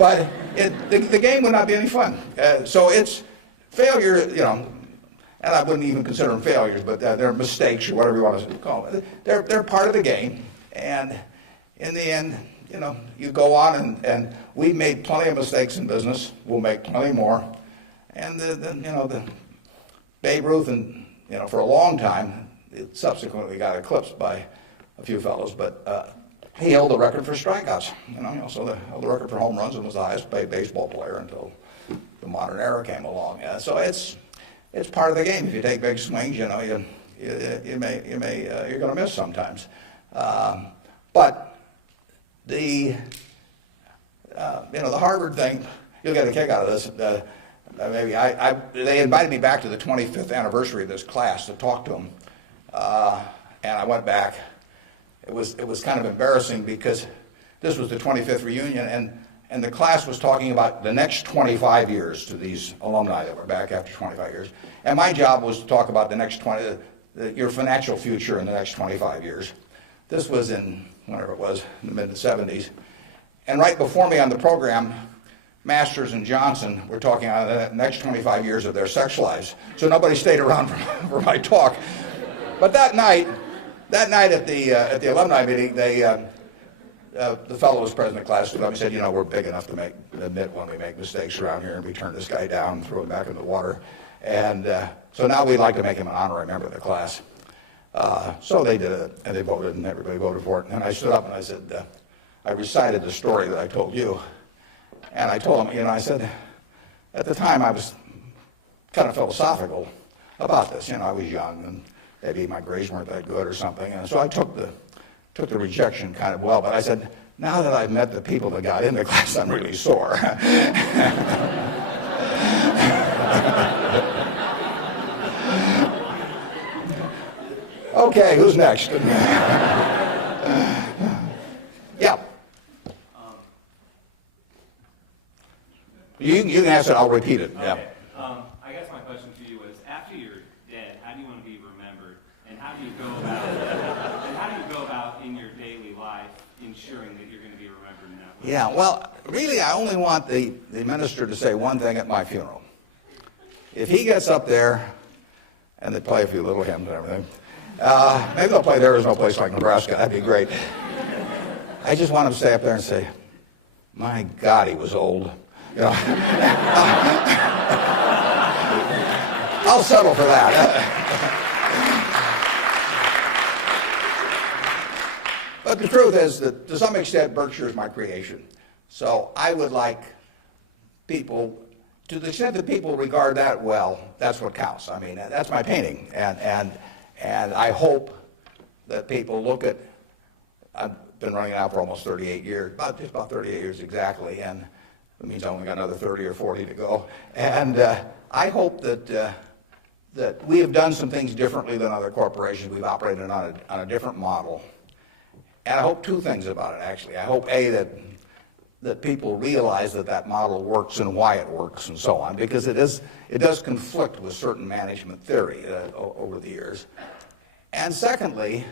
But the game would not be any fun. So it's failure, you know, and I wouldn't even consider them failures, but they're mistakes or whatever you want to call them. They're part of the game, and in the end, you know, you go on, and we made plenty of mistakes in business. We'll make plenty more, and the Babe Ruth, and you know, for a long time, it subsequently got eclipsed by a few fellows, but he held the record for strikeouts. You know, he also held the record for home runs and was the highest paid baseball player until the modern era came along. So it's part of the game. If you take big swings, you know, you're going to miss sometimes. But the Harvard thing, you'll get a kick out of this. They invited me back to the 25th anniversary of this class to talk to them, and I went back. It was kind of embarrassing because this was the 25th reunion, and the class was talking about the next 25 years to these alumni that were back after 25 years. And my job was to talk about the next your financial future in the next 25 years. This was in, whenever it was, in the mid-70s. And right before me on the program, Masters and Johnson were talking on the next 25 years of their sex lives. So nobody stayed around for my talk. But that night at the alumni meeting, the fellow who was president of the class stood up and said, you know, we're big enough to admit when we make mistakes around here, and we turn this guy down and throw him back in the water. And so now we'd like to make him an honorary member of the class. So they did it, and they voted, and everybody voted for it. And I stood up and I said, I recited the story that I told you. And I told him, you know, I said, at the time I was kind of philosophical about this. You know, I was young, and maybe my grades weren't that good or something. And so I took the rejection kind of well. But I said, now that I've met the people that got in the class, I'm really sore. Okay, who's next? Yeah. You can ask it, I'll repeat it. Okay. Yeah. I guess my question to you is, after you're dead, how do you want to be remembered, and how do you go about in your daily life ensuring that you're going to be remembered in that way? Yeah, well, really, I only want the minister to say one thing at my funeral. If he gets up there, and they play a few little hymns and everything, maybe they'll play There Is No Place Like Nebraska. That'd be great. I just want him to stay up there and say, my God, he was old. You know? I'll settle for that. But the truth is that, to some extent, Berkshire is my creation. So I would like people, to the extent that people regard that well, that's what counts. I mean, that's my painting. And I hope that people look at, I've been running now for almost 38 years, just about 38 years exactly, and it means I only got another 30 or 40 to go. And I hope that we have done some things differently than other corporations. We've operated on a different model. And I hope two things about it, actually. I hope, A, that people realize that model works and why it works and so on, because it does conflict with certain management theory over the years. And secondly,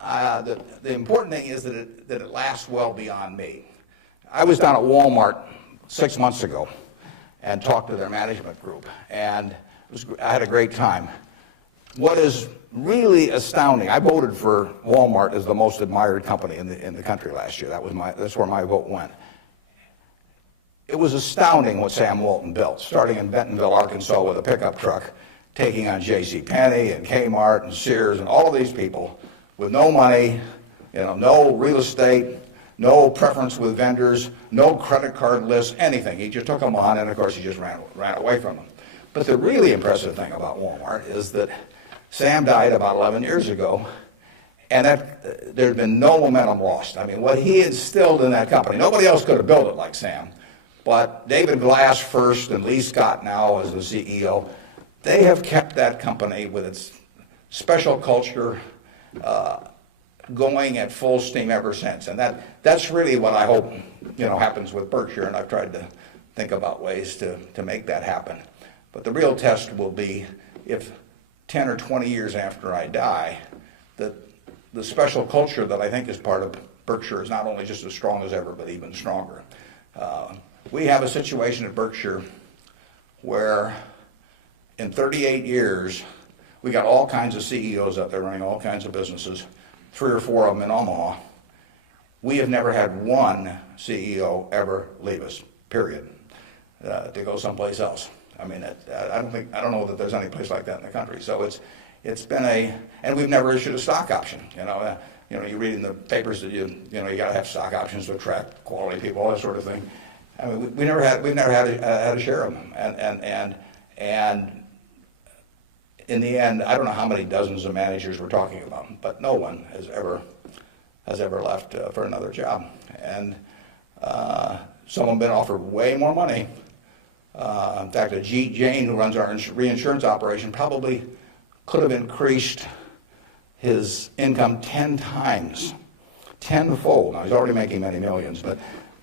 the important thing is that it lasts well beyond me. I was down at Walmart 6 months ago and talked to their management group, and I had a great time. What is really astounding, I voted for Walmart as the most admired company in the country last year. That's where my vote went. It was astounding what Sam Walton built, starting in Bentonville, Arkansas with a pickup truck, taking on JCPenney and Kmart and Sears and all of these people with no money, you know, no real estate, no preference with vendors, no credit card lists, anything. He just took them on, and of course he just ran away from them. But the really impressive thing about Walmart is that Sam died about 11 years ago, and there's been no momentum lost. I mean, what he instilled in that company, nobody else could have built it like Sam. But David Glass first and Lee Scott now as the CEO, they have kept that company with its special culture going at full steam ever since. And that's really what I hope, you know, happens with Berkshire, and I've tried to think about ways to make that happen. But the real test will be if 10 or 20 years after I die, that the special culture that I think is part of Berkshire is not only just as strong as ever, but even stronger. We have a situation at Berkshire where in 38 years, we got all kinds of CEOs out there running all kinds of businesses, 3 or 4 of them in Omaha. We have never had one CEO ever leave us, period, to go someplace else. I mean, I don't know that there's any place like that in the country. So it's been and we've never issued a stock option. You read in the papers that you got to have stock options to attract quality people, all that sort of thing. I mean, we've never had a share of them, and in the end, I don't know how many dozens of managers we're talking about, but no one has ever left for another job, and some have been offered way more money. In fact, Ajit Jain, who runs our reinsurance operation, probably could have increased his income 10 times, tenfold. Now he's already making many millions,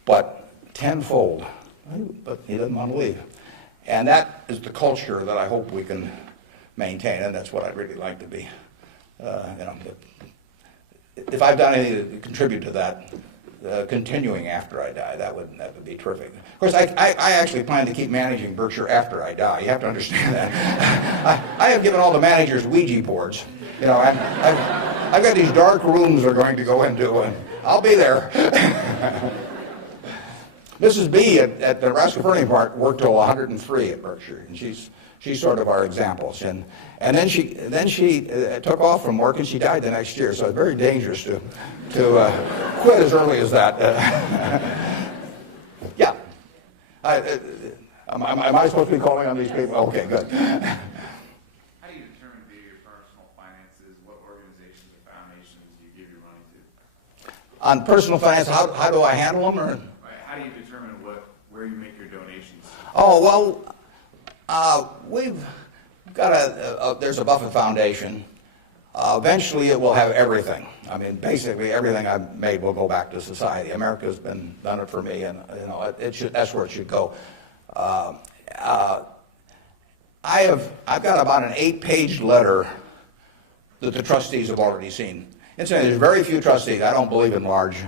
but tenfold. But he doesn't want to leave, and that is the culture that I hope we can maintain, and that's what I'd really like to be. If I've done anything to contribute to that, continuing after I die, that would be terrific. Of course, I actually plan to keep managing Berkshire after I die. You have to understand that. I have given all the managers Ouija boards. I've got these dark rooms they're going to go into, and I'll be there. Mrs. B at the Nebraska Furniture Park worked till 103 at Berkshire, and she's sort of our examples. And then she took off from work, and she died the next year. So it's very dangerous to quit as early as that. Yeah. Am I supposed to be calling on these people? Okay, good. How do you determine via your personal finances what organizations or foundations you give your money to? On personal finance, how do I handle them? Or? How do you determine where you make your donations? Oh, well, we've got there's a Buffett Foundation. Eventually it will have everything. I mean, basically everything I've made will go back to society. America's done it for me, and that's where it should go. I've got about an 8-page letter that the trustees have already seen. Incidentally, there's very few trustees. I don't believe in large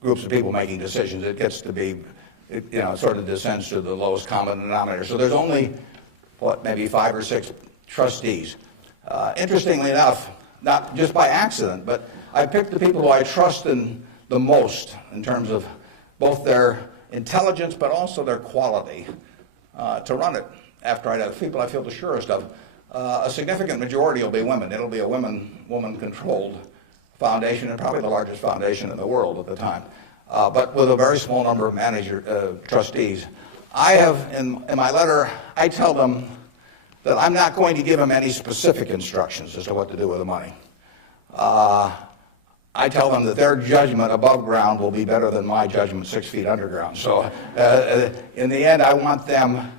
groups of people making decisions. It gets to be, it sort of descends to the lowest common denominator. So there's only, maybe 5 or 6 trustees. Interestingly enough, not just by accident, but I picked the people who I trust in the most in terms of both their intelligence but also their quality to run it after I have people I feel the surest of. A significant majority will be women. It'll be a woman-controlled foundation, and probably the largest foundation in the world at the time, but with a very small number of trustees. I have, in my letter, I tell them that I'm not going to give them any specific instructions as to what to do with the money. I tell them that their judgment above ground will be better than my judgment 6 feet underground. So in the end, I want them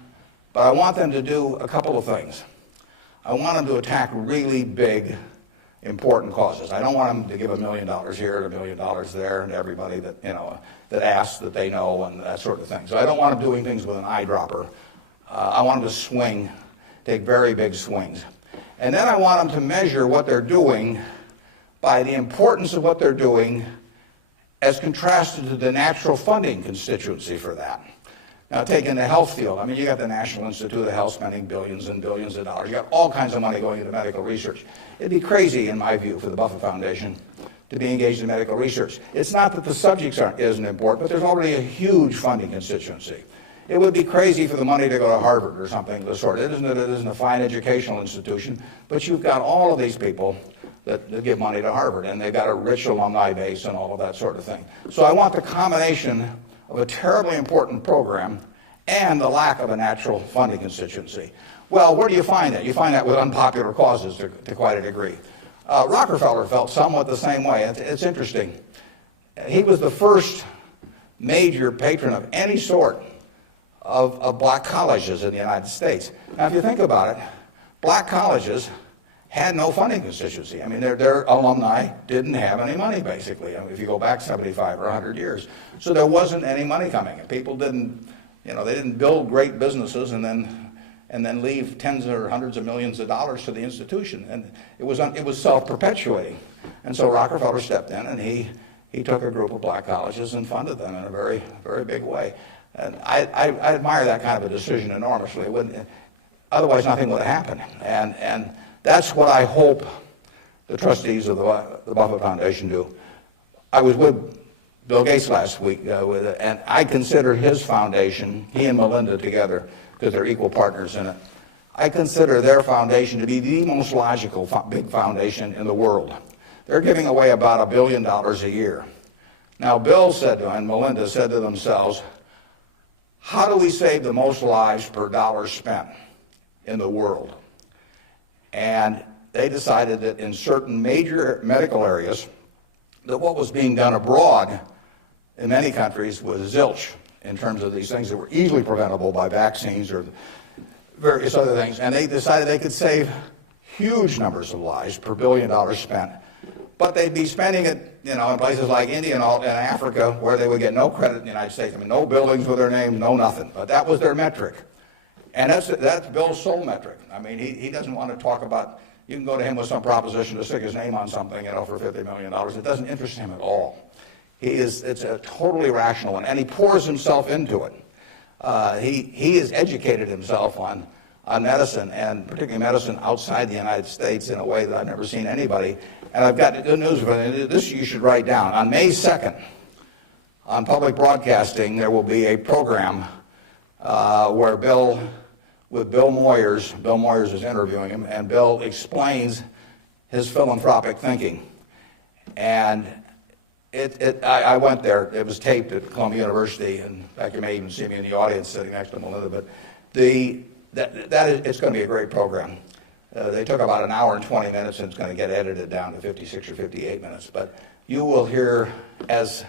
to do a couple of things. I want them to attack really big, important causes. I don't want them to give $1 million here and $1 million there and everybody that asks that they know and that sort of thing. So I don't want them doing things with an eyedropper. I want them to take very big swings. And then I want them to measure what they're doing by the importance of what they're doing as contrasted to the natural funding constituency for that. Now, taking the health field, I mean, you got the National Institute of Health spending billions and billions of dollars. You got all kinds of money going into medical research. It'd be crazy, in my view, for the Buffett Foundation to be engaged in medical research. It's not that the subjects isn't important, but there's already a huge funding constituency. It would be crazy for the money to go to Harvard or something of the sort. It isn't a fine educational institution, but you've got all of these people that give money to Harvard, and they've got a rich alumni base and all of that sort of thing. So I want the combination of a terribly important program and the lack of a natural funding constituency. Well, where do you find that? You find that with unpopular causes to quite a degree. Rockefeller felt somewhat the same way. It's interesting. He was the first major patron of any sort of black colleges in the United States. Now, if you think about it, black colleges had no funding constituency. I mean, their alumni didn't have any money, basically, if you go back 75 or 100 years. So there wasn't any money coming. People didn't, they didn't build great businesses and then leave tens or hundreds of millions of dollars to the institution. And it was self-perpetuating. And so Rockefeller stepped in, and he he took a group of black colleges and funded them in a very, very big way. And I admire that kind of a decision enormously. Otherwise, nothing would have happened. And that's what I hope the trustees of the Buffett Foundation do. I was with Bill Gates last week, and I consider his foundation, he and Melinda together, because they're equal partners in it, I consider their foundation to be the most logical big foundation in the world. They're giving away about $1 billion a year. Now, Bill said to, and Melinda said to themselves, how do we save the most lives per dollar spent in the world? And they decided that in certain major medical areas, that what was being done abroad in many countries was zilch in terms of these things that were easily preventable by vaccines or various other things. And they decided they could save huge numbers of lives per $1 billion spent. But they'd be spending it, in places like India and Africa, where they would get no credit in the United States. I mean, no buildings with their name, no nothing. But that was their metric. And that's Bill's sole metric. I mean, he doesn't want to talk about, you can go to him with some proposition to stick his name on something, for $50 million. It doesn't interest him at all. It's a totally rational one, and he pours himself into it. He has educated himself on medicine, and particularly medicine outside the United States, in a way that I've never seen anybody. And I've got good news for you. This you should write down. On May 2nd, on public broadcasting, there will be a program where Bill Moyers is interviewing him, and Bill explains his philanthropic thinking. And I went there. It was taped at Columbia University, and in fact, you may even see me in the audience sitting next to Melinda. But it's going to be a great program. They took about an hour and 20 minutes, and it's going to get edited down to 56 or 58 minutes. But you will hear as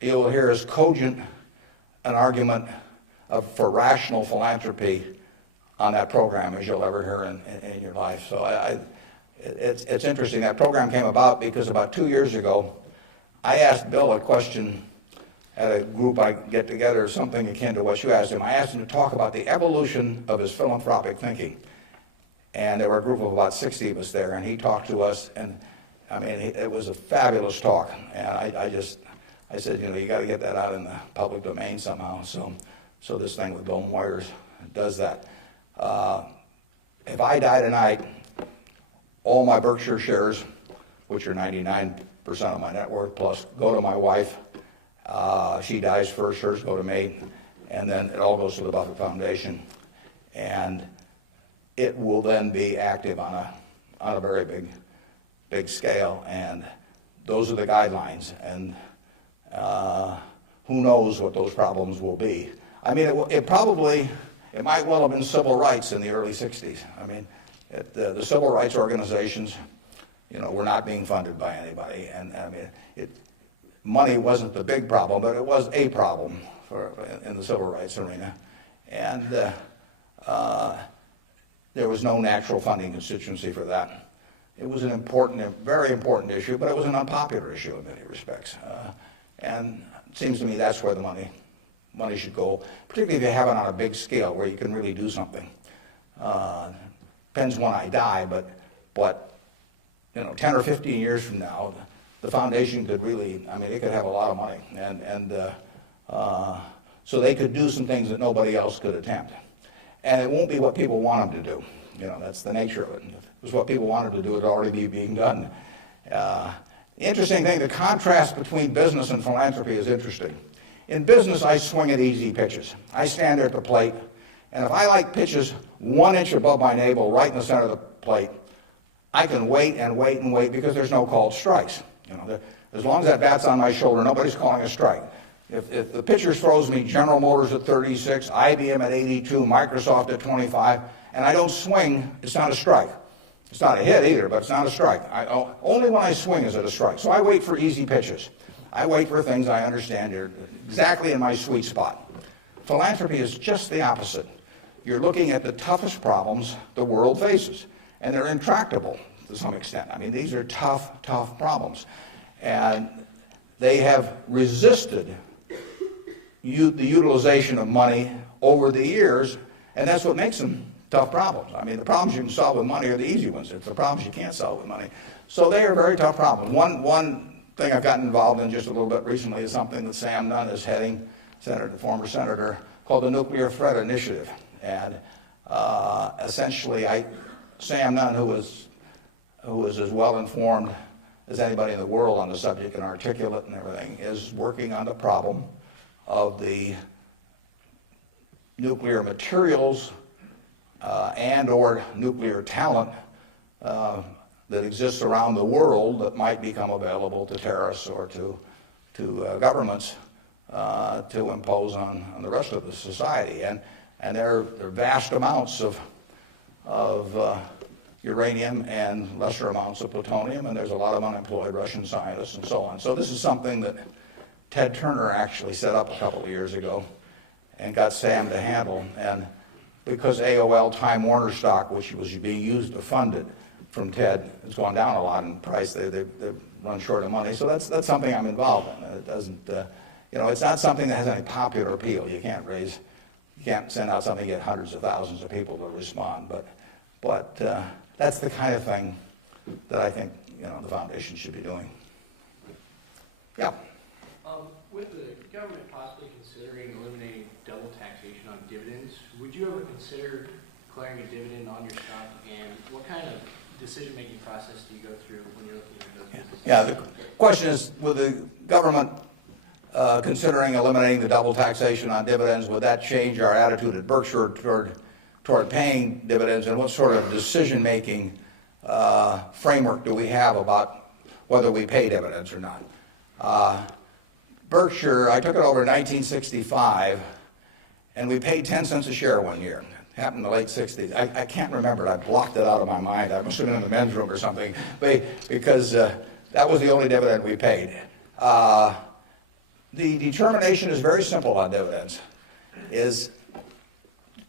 cogent an argument for rational philanthropy on that program as you'll ever hear in your life. So it's interesting. That program came about because about 2 years ago, I asked Bill a question at a group I get together, something akin to what you asked him. I asked him to talk about the evolution of his philanthropic thinking. And there were a group of about 60 of us there, and he talked to us, and I mean, it was a fabulous talk. And I said, you got to get that out in the public domain somehow. So this thing with Bill Moyers does that. If I die tonight, all my Berkshire shares, which are 99% of my net worth plus, go to my wife. She dies first, hers go to me, and then it all goes to the Buffett Foundation. And it will then be active on a very big scale, and those are the guidelines. And who knows what those problems will be? I mean, it might well have been civil rights in the early '60s. I mean, the civil rights organizations, were not being funded by anybody, and I mean, money wasn't the big problem, but it was a problem in the civil rights arena, and there was no natural funding constituency for that. It was an very important issue, but it was an unpopular issue in many respects. And it seems to me that's where the money should go, particularly if you have it on a big scale where you can really do something. Depends when I die, but 10 or 15 years from now, the foundation could really, it could have a lot of money, and so they could do some things that nobody else could attempt. And it won't be what people want them to do. That's the nature of it. If it was what people wanted to do, it would already be being done. The interesting thing, the contrast between business and philanthropy is interesting. In business, I swing at easy pitches. I stand there at the plate, and if I like pitches 1 inch above my navel, right in the center of the plate, I can wait and wait and wait because there's no called strikes. As long as that bat's on my shoulder, nobody's calling a strike. If the pitcher throws me General Motors at 36, IBM at 82, Microsoft at 25, and I don't swing, it's not a strike. It's not a hit either, but it's not a strike. Only when I swing is it a strike. So I wait for easy pitches. I wait for things I understand are exactly in my sweet spot. Philanthropy is just the opposite. You're looking at the toughest problems the world faces, and they're intractable to some extent. These are tough problems. And they have resisted the utilization of money over the years, and that's what makes them tough problems. The problems you can solve with money are the easy ones. It's the problems you can't solve with money. So they are very tough problems. One thing I've gotten involved in just a little bit recently is something that Sam Nunn is heading, the former senator, called the Nuclear Threat Initiative. And essentially, Sam Nunn, who is as well informed as anybody in the world on the subject and articulate and everything, is working on the problem of the nuclear materials and or nuclear talent that exists around the world that might become available to terrorists or to governments to impose on the rest of the society. And there are vast amounts of uranium and lesser amounts of plutonium, and there's a lot of unemployed Russian scientists and so on. So this is something that Ted Turner actually set up a couple of years ago and got Sam to handle. And because AOL Time Warner stock, which was being used to fund it from Ted, has gone down a lot in price, they run short of money. So that's something I'm involved in. It doesn't, it's not something that has any popular appeal. You can't send out something and get hundreds of thousands of people to respond. But that's the kind of thing that I think the foundation should be doing. Yeah. With the government possibly considering eliminating double taxation on dividends, would you ever consider declaring a dividend on your stock? And what kind of decision-making process do you go through when you're looking at those businesses? Yeah, the question is, with the government considering eliminating the double taxation on dividends, would that change our attitude at Berkshire toward paying dividends, and what sort of decision-making framework do we have about whether we pay dividends or not? Berkshire, I took it over in 1965, and we paid 10 cents a share one year. It happened in the late 60s. I can't remember it. I blocked it out of my mind. I must have been in the men's room or something, because that was the only dividend we paid. The determination is very simple on dividends, is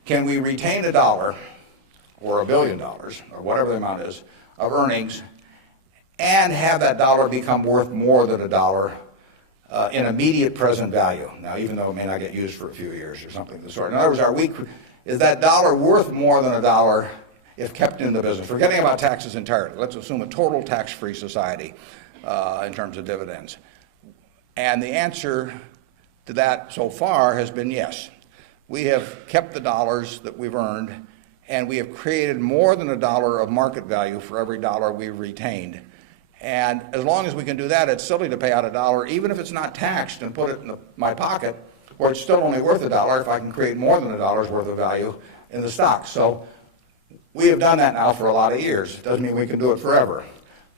can we retain $1 or $1 billion or whatever the amount is of earnings and have that dollar become worth more than $1 in immediate present value? Now, even though it may not get used for a few years or something of the sort. In other words, is that dollar worth more than $1 if kept in the business? Forgetting about taxes entirely. Let's assume a total tax-free society in terms of dividends. And the answer to that so far has been yes. We have kept the dollars that we've earned, and we have created more than $1 of market value for every dollar we've retained. And as long as we can do that, it's silly to pay out $1, even if it's not taxed, and put it in my pocket, where it's still only worth $1 if I can create more than $1 worth of value in the stock. So we have done that now for a lot of years. It doesn't mean we can do it forever,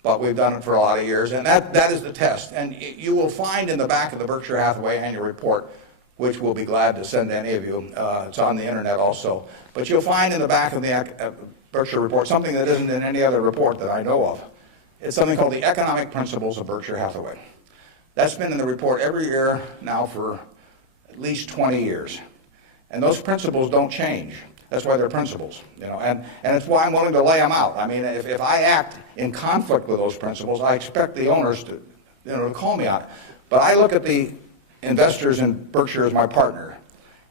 but we've done it for a lot of years, and that is the test. And you will find in the back of the Berkshire Hathaway annual report, which we'll be glad to send to any of you. It's on the internet also. But you'll find in the back of the Berkshire report something that isn't in any other report that I know of. It's something called the Economic Principles of Berkshire Hathaway. That's been in the report every year now for at least 20 years. And those principles don't change. That's why they're principles, and it's why I'm willing to lay them out. I mean, if I act in conflict with those principles, I expect the owners to, to call me on it. But I look at the investors in Berkshire as my partner.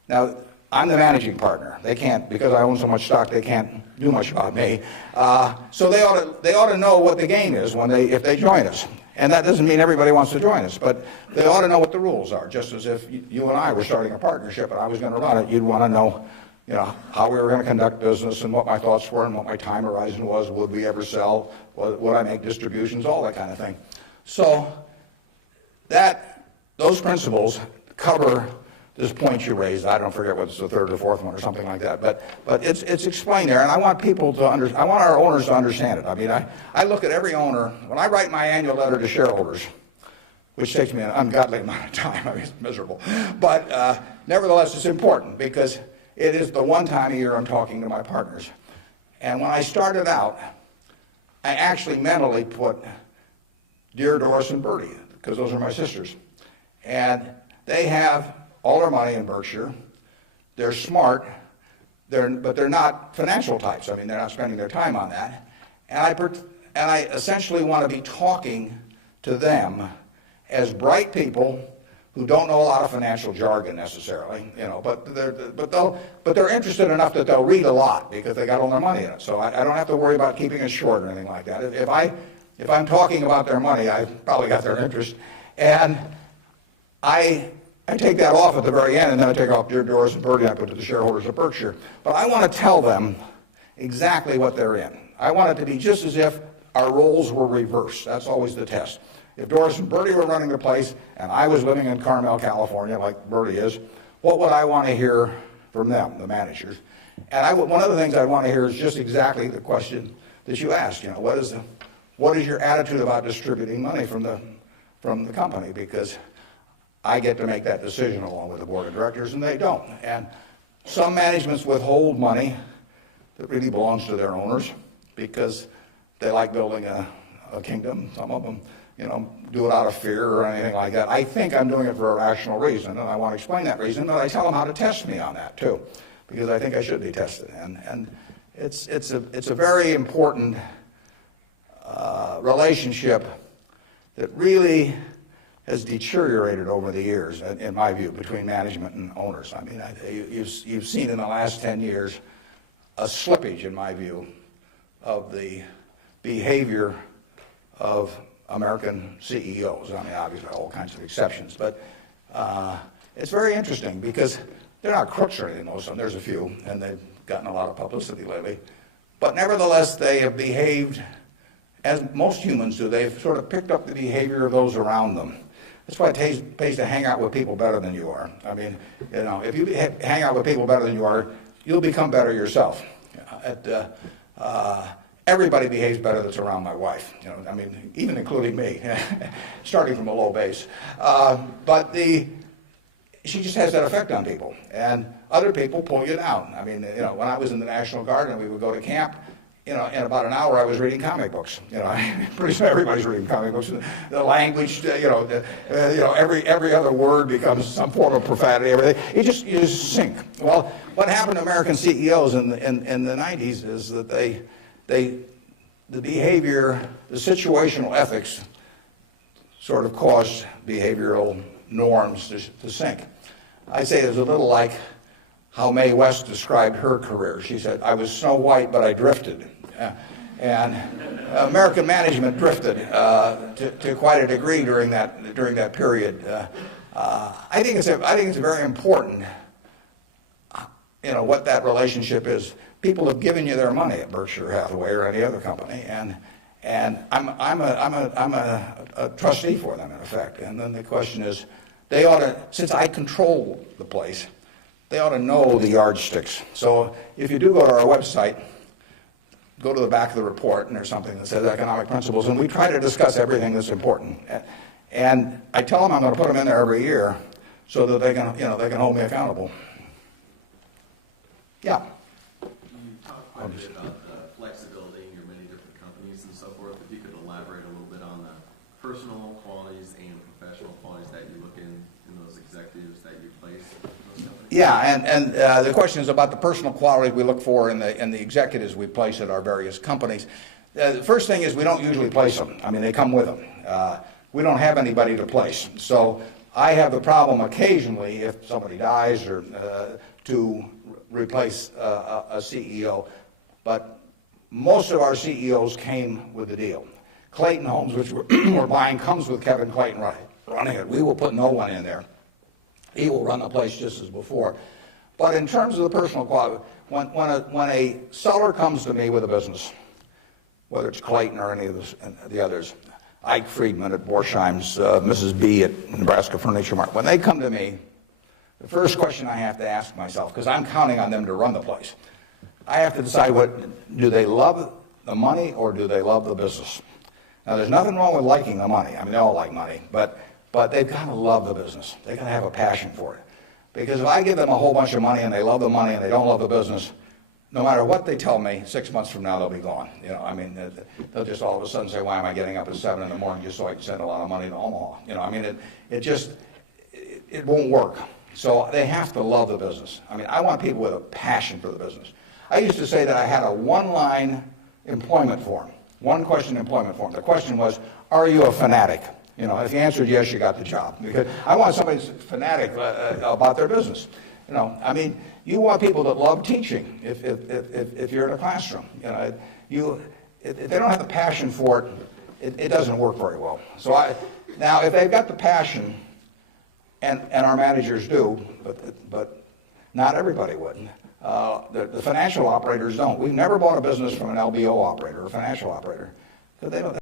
Now, I'm the managing partner. They can't, because I own so much stock, they can't do much about me. So they ought to know what the game is if they join us. And that doesn't mean everybody wants to join us, but they ought to know what the rules are. Just as if you and I were starting a partnership and I was going to run it, you'd want to know, how we were going to conduct business and what my thoughts were and what my time horizon was. Would we ever sell? Would I make distributions? All that kind of thing. So those principles cover this point you raised. I don't forget what's the third or fourth one or something like that. But it's explained there, and I want people to I want our owners to understand it. I mean, I look at every owner when I write my annual letter to shareholders, which takes me an ungodly amount of time. I mean, it's miserable. But nevertheless, it's important because it is the one time a year I'm talking to my partners. And when I started out, I actually mentally put Dear Doris and Bertie, because those are my sisters. And they have all their money in Berkshire. They're smart, but they're not financial types. I mean, they're not spending their time on that. And I essentially want to be talking to them as bright people who don't know a lot of financial jargon necessarily, but they're interested enough that they'll read a lot because they got all their money in it. So I don't have to worry about keeping it short or anything like that. If I if I'm talking about their money, I've probably got their interest. And I take that off at the very end, and then I take off Dear Doris and Bertie, and I put to the shareholders of Berkshire. But I want to tell them exactly what they're in. I want it to be just as if our roles were reversed. That's always the test. If Doris and Bertie were running the place, and I was living in Carmel, California, like Bertie is, what would I want to hear from them, the managers? And one of the things I want to hear is just exactly the question that you asked. You know, what is your attitude about distributing money from the company? Because I get to make that decision along with the board of directors, and they don't. And some managements withhold money that really belongs to their owners because they like building a kingdom. Some of them, you know, do it out of fear or anything like that. I think I'm doing it for a rational reason, and I want to explain that reason, but I tell them how to test me on that too, because I think I should be tested. And it's a very important relationship that really has deteriorated over the years, in my view, between management and owners. I mean, you've seen in the last 10 years a slippage, in my view, of the behavior of American CEOs. I mean, obviously, all kinds of exceptions, but it's very interesting because they're not crooks or anything, most of them. There's a few, and they've gotten a lot of publicity lately. But nevertheless, they have behaved as most humans do. They've sort of picked up the behavior of those around them. That's why it pays to hang out with people better than you are. I mean, you know, if you hang out with people better than you are, you'll become better yourself. Everybody behaves better that's around my wife. You know, I mean, even including me, starting from a low base. But she just has that effect on people, and other people pull you down. I mean, you know, when I was in the National Guard and we would go to camp, you know, in about an hour I was reading comic books. You know, pretty soon everybody's reading comic books. The language, you know, every other word becomes some form of profanity. Everything you just sink. Well, what happened to American CEOs in the 90s is that the behavior, the situational ethics, sort of caused behavioral norms to sink. I say it's a little like how Mae West described her career. She said, "I was Snow White, but I drifted." And American management drifted to quite a degree during that period. I think it's very important, you know, what that relationship is. People have given you their money at Berkshire Hathaway or any other company, and I'm a trustee for them in effect. And then the question is, they ought to, since I control the place, they ought to know the yardsticks. So if you do go to our website, go to the back of the report, and there's something that says economic principles, and we try to discuss everything that's important. And I tell them I'm going to put them in there every year so that they can hold me accountable. Yeah. You talked quite a bit about flexibility in your many different companies and so forth. If you could elaborate a little bit on the personal qualities and professional qualities that you look in those executives that you place in those companies. Yeah, and the question is about the personal qualities we look for in the executives we place at our various companies. The first thing is we don't usually place them. I mean, they come with them. We don't have anybody to place. So I have the problem occasionally, if somebody dies, or to replace a CEO. But most of our CEOs came with the deal. Clayton Homes, which we're buying, comes with Kevin Clayton running it. We will put no one in there. He will run the place just as before. But in terms of the personal quality, when a seller comes to me with a business, whether it's Clayton or any of the others, Ike Friedman at Borsheim's, Mrs. B at Nebraska Furniture Mart, when they come to me, the first question I have to ask myself, because I'm counting on them to run the place, I have to decide, do they love the money or do they love the business? Now, there's nothing wrong with liking the money. I mean, they all like money, but they've got to love the business. They've got to have a passion for it. Because if I give them a whole bunch of money and they love the money and they don't love the business, no matter what they tell me, 6 months from now they'll be gone. You know, I mean, they'll just all of a sudden say, "Why am I getting up at 7 in the morning just so I can send a lot of money to Omaha?" You know, I mean, it won't work. So they have to love the business. I mean, I want people with a passion for the business. I used to say that I had a one-line employment form, one-question employment form. The question was, are you a fanatic? You know, if you answered yes, you got the job. Because I want somebody who's fanatic about their business. You know, I mean, you want people that love teaching if you're in a classroom. You know, if they don't have the passion for it, it doesn't work very well. So now if they've got the passion, and our managers do, but not everybody would. The financial operators don't. We've never bought a business from an LBO operator or financial operator, because they don't.